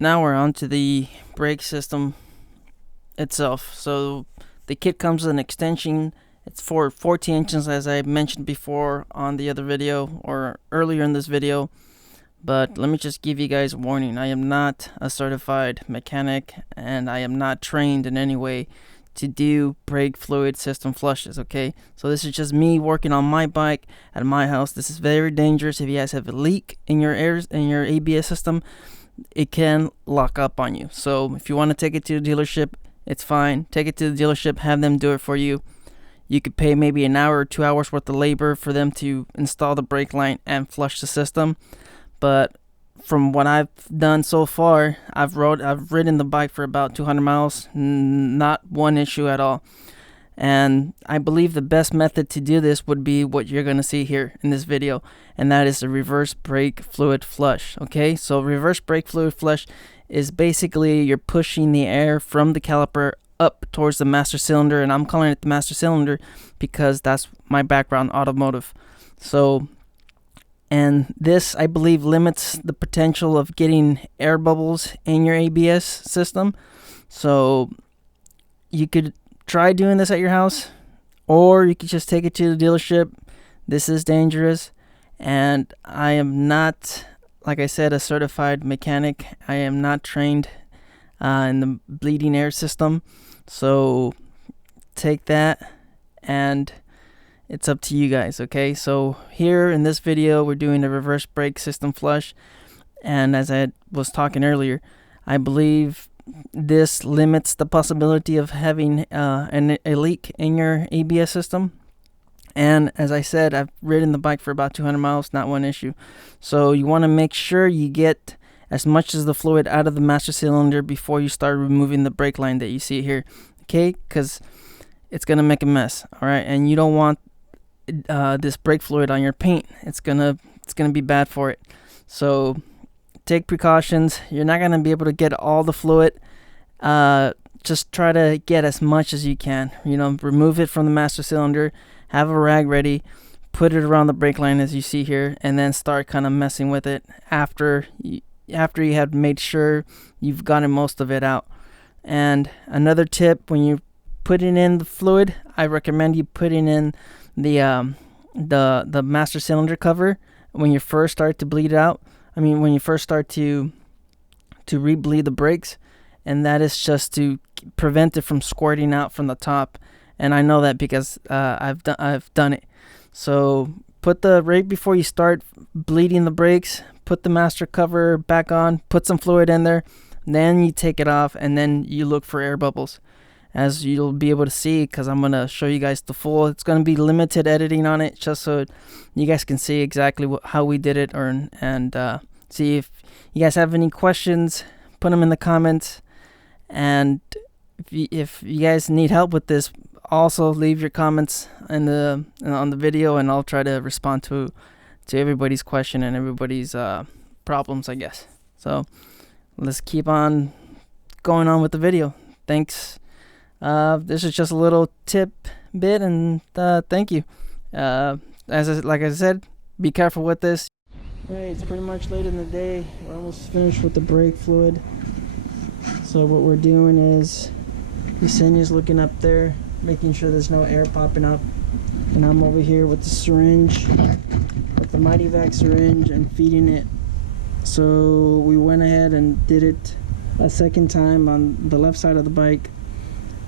now we're on to the brake system itself. So the kit comes with an extension. It's for 14 inches, as I mentioned before on the other video or earlier in this video. But let me just give you guys a warning. I am not a certified mechanic, and I am not trained in any way to do brake fluid system flushes, okay? So this is just me working on my bike at my house. This is very dangerous. If you guys have a leak in your ABS system, it can lock up on you. So if you want to take it to the dealership, it's fine. Take it to the dealership, have them do it for you. You could pay maybe an hour or 2 hours worth of labor for them to install the brake line and flush the system. But from what I've done so far, I've ridden the bike for about 200 miles, not one issue at all. And I believe the best method to do this would be what you're going to see here in this video, and that is a reverse brake fluid flush. Okay, so reverse brake fluid flush is basically you're pushing the air from the caliper up towards the master cylinder, and I'm calling it the master cylinder because that's my background, automotive. So, and this, I believe, limits the potential of getting air bubbles in your ABS system. So you could try doing this at your house, or you could just take it to the dealership. This is dangerous, and I am not, like I said, a certified mechanic. I am not trained in the bleeding air system. So take that, and it's up to you guys, okay? So here in this video, we're doing a reverse brake system flush. And as I was talking earlier, I believe this limits the possibility of having a leak in your ABS system. And as I said, I've ridden the bike for about 200 miles, not one issue. So you want to make sure you get as much as the fluid out of the master cylinder before you start removing the brake line that you see here, okay? Because it's going to make a mess, all right? And you don't want this brake fluid on your paint. It's gonna be bad for it. So take precautions. You're not gonna be able to get all the fluid. Just try to get as much as you can. You know, remove it from the master cylinder, have a rag ready, put it around the brake line as you see here, and then start kind of messing with it after you have made sure you've gotten most of it out. And another tip, when you're putting in the fluid, I recommend you putting in the master cylinder cover when you first start to bleed out. I mean, when you first start to re-bleed the brakes, and that is just to prevent it from squirting out from the top. And I know that because I've done it. So put right before you start bleeding the brakes, put the master cover back on, put some fluid in there, then you take it off, and then you look for air bubbles. As you'll be able to see, because I'm going to show you guys the full. It's going to be limited editing on it, just so you guys can see exactly how we did it, and see if you guys have any questions, put them in the comments. And if you guys need help with this, also leave your comments on the video, and I'll try to respond to everybody's question and everybody's problems, I guess. So let's keep on going on with the video. Thanks. This is just a little bit, and thank you. Like I said, be careful with this. Alright, it's pretty much late in the day. We're almost finished with the brake fluid. So what we're doing is Yesenia's looking up there, making sure there's no air popping up, and I'm over here with the syringe, with the Mighty Vac syringe, and feeding it. So we went ahead and did it a second time on the left side of the bike.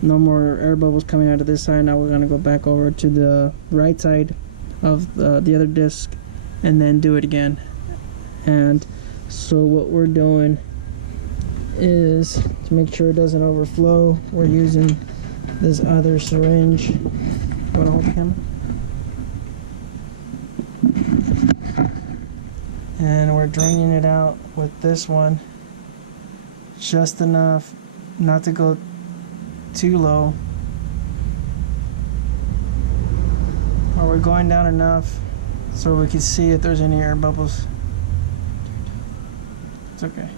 No more air bubbles coming out of this side. Now we're going to go back over to the right side of the other disc and then do it again. And so what we're doing is, to make sure it doesn't overflow, we're using this other syringe. You want to hold the camera? And we're draining it out with this one, just enough not to go too low, or we're going down enough so we can see if there's any air bubbles. It's okay.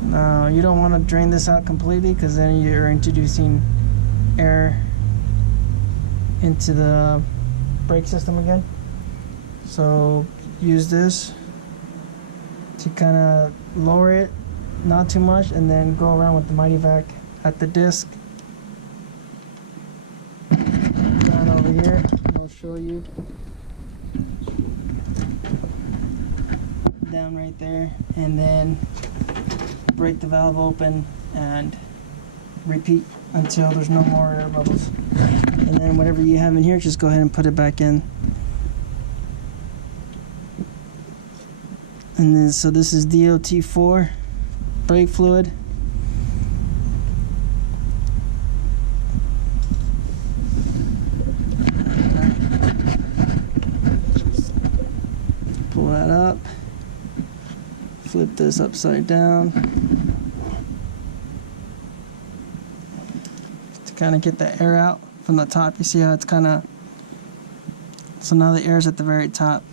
Now you don't want to drain this out completely, because then you're introducing air into the brake system again. So use this to kind of lower it, not too much, and then go around with the Mighty Vac at the disc. Down over here, I'll show you. Down right there, and then break the valve open and repeat until there's no more air bubbles. And then whatever you have in here, just go ahead and put it back in. And then, so this is DOT4 brake fluid. Just pull that up, flip this upside down to kind of get the air out from the top. You see how it's kind of, so now the air is at the very top.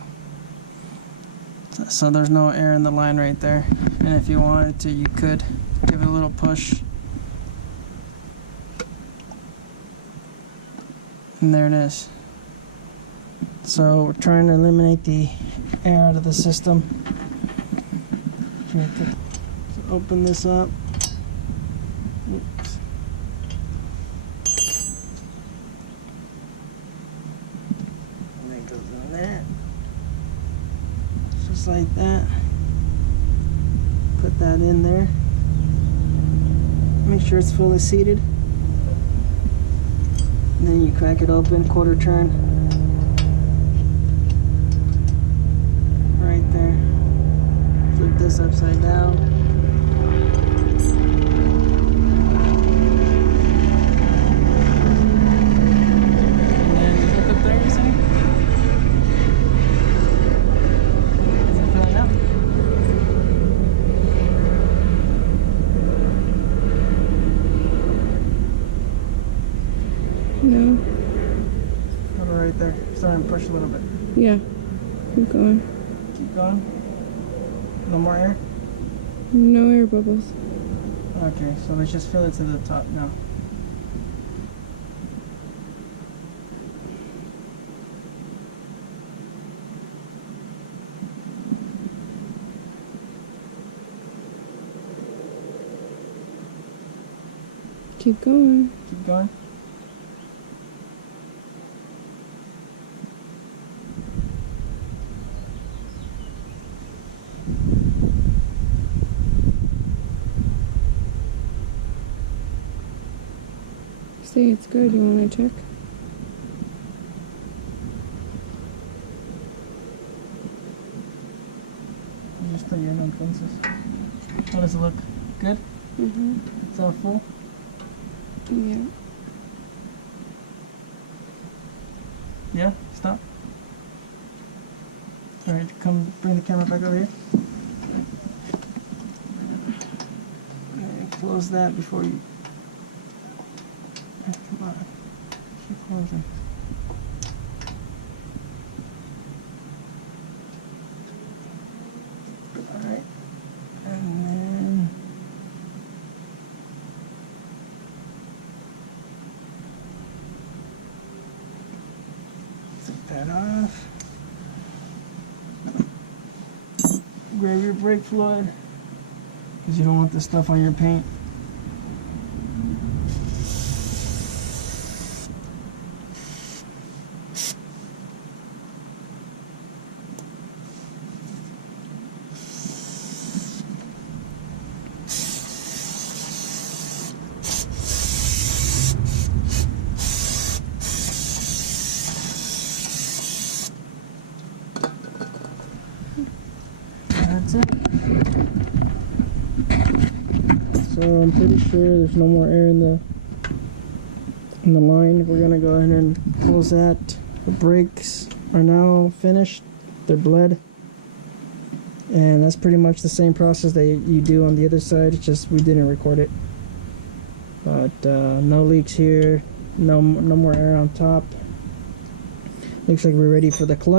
So there's no air in the line right there. And if you wanted to, you could give it a little push. And there it is. So we're trying to eliminate the air out of the system. So open this up. Oops. And that goes in there. Just like that. Put that in there. Make sure it's fully seated. And then you crack it open, quarter turn. Right there. Flip this upside down. And then look up there, you see? Is it filling up? No. Right there. Starting to push a little bit. Yeah. Keep going. Keep going. No more air? No air bubbles. Okay, so let's just fill it to the top now. Keep going. Keep going. See, it's good. You want to check? Just put your own fences. How does it look? Good? Mm-hmm. Is that full? Yeah. Yeah? Stop. Alright, come bring the camera back over here. And close that before you... Come on. Keep closing. Alright. And then... take that off. Grab your brake fluid, because you don't want this stuff on your paint. That's it. So I'm pretty sure there's no more air in the line. We're gonna go ahead and close that. The brakes are now finished. They're bled. And that's pretty much the same process that you do on the other side. It's just we didn't record it. But no leaks here. No more air on top. Looks like we're ready for the clutch.